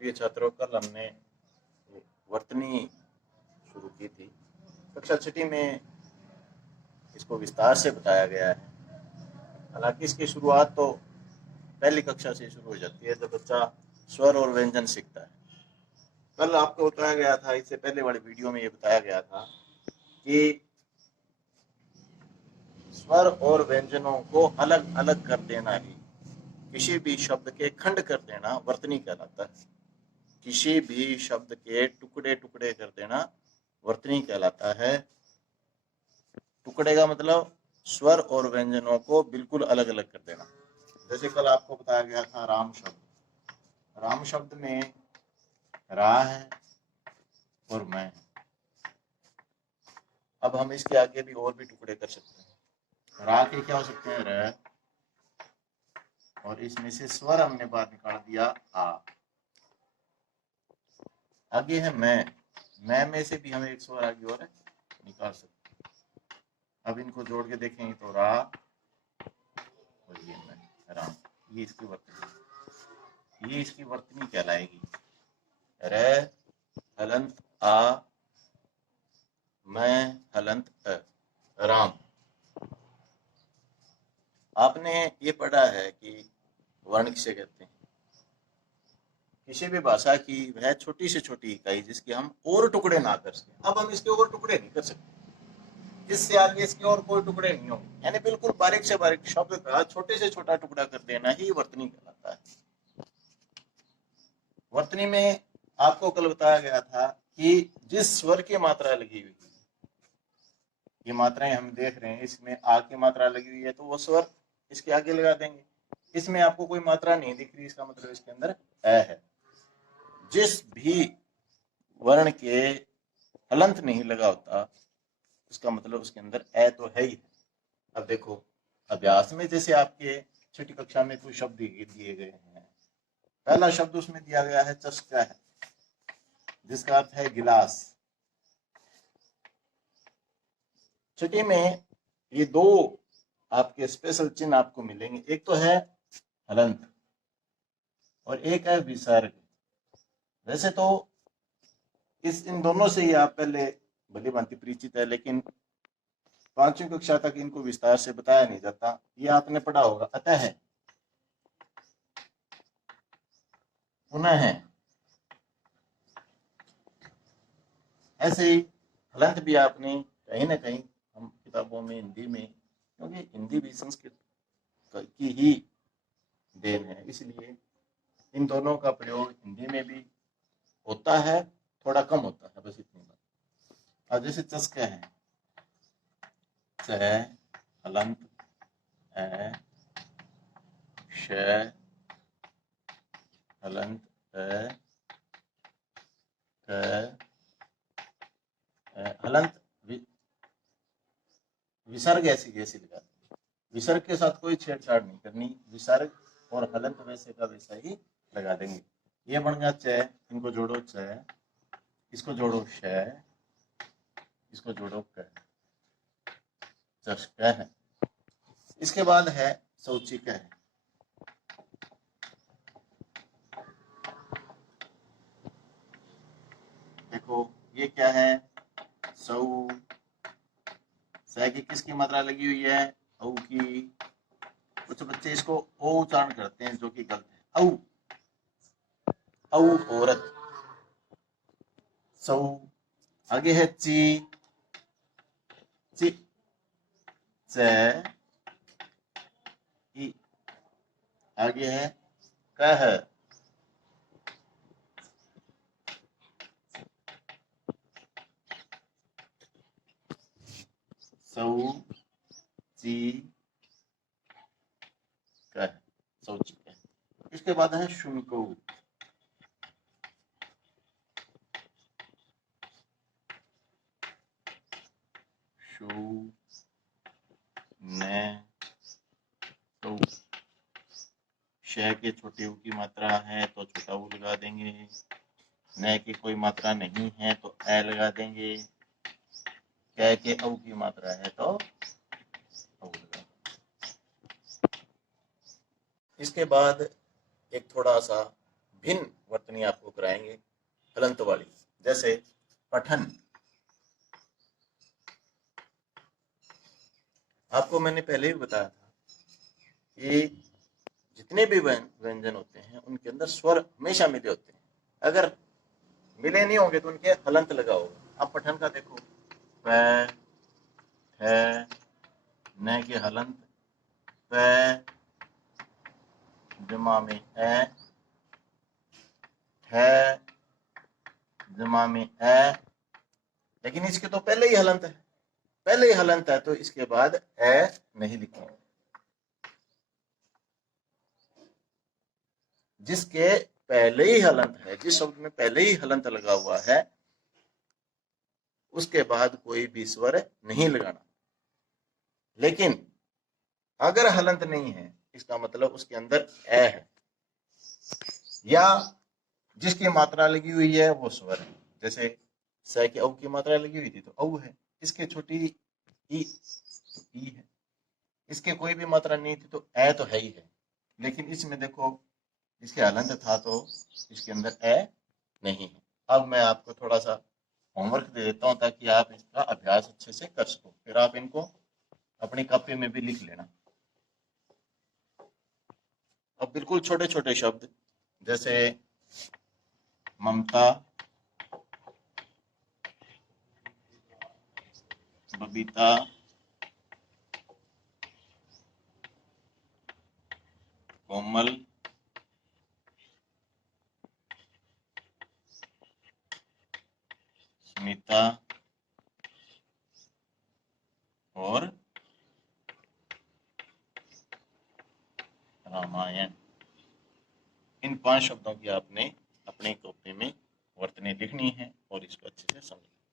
प्रिय छात्रों, कल हमने वर्तनी शुरू की थी। कक्षा छठी में इसको विस्तार से बताया गया है। हालांकि इसकी शुरुआत तो पहली कक्षा से शुरू हो जाती है, जब बच्चा स्वर और व्यंजन सीखता है। कल आपको बताया गया था, इससे पहले वाली वीडियो में ये बताया गया था कि स्वर और व्यंजनों को अलग अलग कर देना ही, किसी भी शब्द के खंड कर देना वर्तनी कहलाता है। किसी भी शब्द के टुकड़े टुकड़े कर देना वर्तनी कहलाता है। टुकड़े का मतलब स्वर और व्यंजनों को बिल्कुल अलग अलग कर देना। जैसे कल आपको बताया गया था राम शब्द। राम शब्द में रा है और मैं है। अब हम इसके आगे भी और भी टुकड़े कर सकते हैं। रा के क्या हो सकते हैं? र, और इसमें से स्वर हमने बाहर निकाल दिया आ। आगे है मैं में से भी हम एक स्वर आगे और निकाल सकते हैं। अब इनको जोड़ के देखेंगे तो रा और ये मैं, राम, ये इसकी वर्तनी, ये इसकी वर्तनी कहलाएगी। रे हलंत आ, मैं हलंत अ, राम। आपने ये पढ़ा है कि वर्ण किसे कहते हैं? किसी भी भाषा की वह छोटी से छोटी इकाई जिसके हम और टुकड़े ना कर सके। अब हम इसके और टुकड़े नहीं कर सकते, इससे आगे इसके और कोई टुकड़े नहीं होंगे। यानी बिल्कुल बारीक से बारीक शब्द का छोटे से छोटा टुकड़ा कर देना ही वर्तनी कहलाता है। वर्तनी में आपको कल बताया गया था कि जिस स्वर की मात्रा लगी हुई, ये मात्राएं हम देख रहे हैं, इसमें आ की मात्रा लगी हुई है तो वो स्वर इसके आगे लगा देंगे। इसमें आपको कोई मात्रा नहीं दिख रही, इसका मतलब इसके अंदर अ है। जिस भी वर्ण के हलंत नहीं लगा होता, उसका मतलब उसके अंदर ए तो है ही। अब देखो अभ्यास में, जैसे आपके छठी कक्षा में कुछ शब्द दिए गए हैं। पहला शब्द उसमें दिया गया है चस्का है, जिसका अर्थ है गिलास। छठी में ये दो आपके स्पेशल चिन्ह आपको मिलेंगे, एक तो है हलंत और एक है विसर्ग। वैसे तो इन दोनों से ही आप पहले भली भांति परिचित है, लेकिन 5वीं कक्षा तक इनको विस्तार से बताया नहीं जाता। ये आपने पढ़ा होगा, अतः है, पुनः है। ऐसे ही हलंत भी आपने कहीं ना कहीं हम किताबों में, हिंदी में, क्योंकि हिंदी भी संस्कृत की ही देन है, इसलिए इन दोनों का प्रयोग हिंदी में भी होता है, थोड़ा कम होता है, बस इतनी बात। अब जैसे चस्का है, च हलंत ए, श हलंत ए, क हलंत विसर्ग ऐसी जैसी लगा, विसर्ग के साथ कोई छेड़छाड़ नहीं करनी, विसर्ग और हलंत वैसे का वैसा ही लगा देंगे। ये बन गया च, इनको जोड़ो च, इसको जोड़ो श, इसको जोड़ो क, चस्का है। इसके बाद है शौचिक है। देखो ये क्या है? सौ, स की किसकी मात्रा लगी हुई है? औ की। कुछ बच्चे इसको ओ उच्चारण करते हैं, जो कि गलत है। औ, औ औरत। सौ। आगे है ची, ची, च, ई। आगे है कह, सौ, ची, कह, शौचिक है। इसके बाद है शुनको, शु, न, तो श के छोटे ऊ की मात्रा है तो छोटा ऊ लगा देंगे, न की कोई मात्रा नहीं है तो ए लगा देंगे, क के औ की मात्रा है तो औ लगा। इसके बाद एक थोड़ा सा भिन्न वर्तनी आपको कराएंगे हलंत वाली। जैसे पठन, आपको मैंने पहले भी बताया था कि जितने भी व्यंजन होते हैं उनके अंदर स्वर हमेशा मिले होते हैं। अगर मिले नहीं होंगे तो उनके हलंत लगाओ। अब पठन का देखो, प, है, न के हलंत प जमा में ए, है जमा में ए, लेकिन इसके तो पहले ही हलंत है, पहले ही हलंत है तो इसके बाद ए नहीं लिखेंगे। जिसके पहले ही हलंत है, जिस शब्द में पहले ही हलंत लगा हुआ है, उसके बाद कोई भी स्वर नहीं लगाना। लेकिन अगर हलंत नहीं है, इसका मतलब उसके अंदर ए है, या जिसकी मात्रा लगी हुई है वो स्वर है। जैसे स के औ की मात्रा लगी हुई थी तो औ है, इसके छोटी ई तो ई है, इसके कोई भी मात्रा नहीं थी तो ए तो है ही है। लेकिन इसमें देखो, इसके हलंत था तो इसके अंदर ए नहीं है। अब मैं आपको थोड़ा सा होमवर्क दे देता हूं ताकि आप इसका अभ्यास अच्छे से कर सको, फिर आप इनको अपनी कॉपी में भी लिख लेना। अब बिल्कुल छोटे छोटे शब्द, जैसे ममता, बबीता, कोमल, स्मिता और रामायण, इन 5 शब्दों की आपने अपनी कॉपी में वर्तनी लिखनी है और इसको अच्छे से समझना।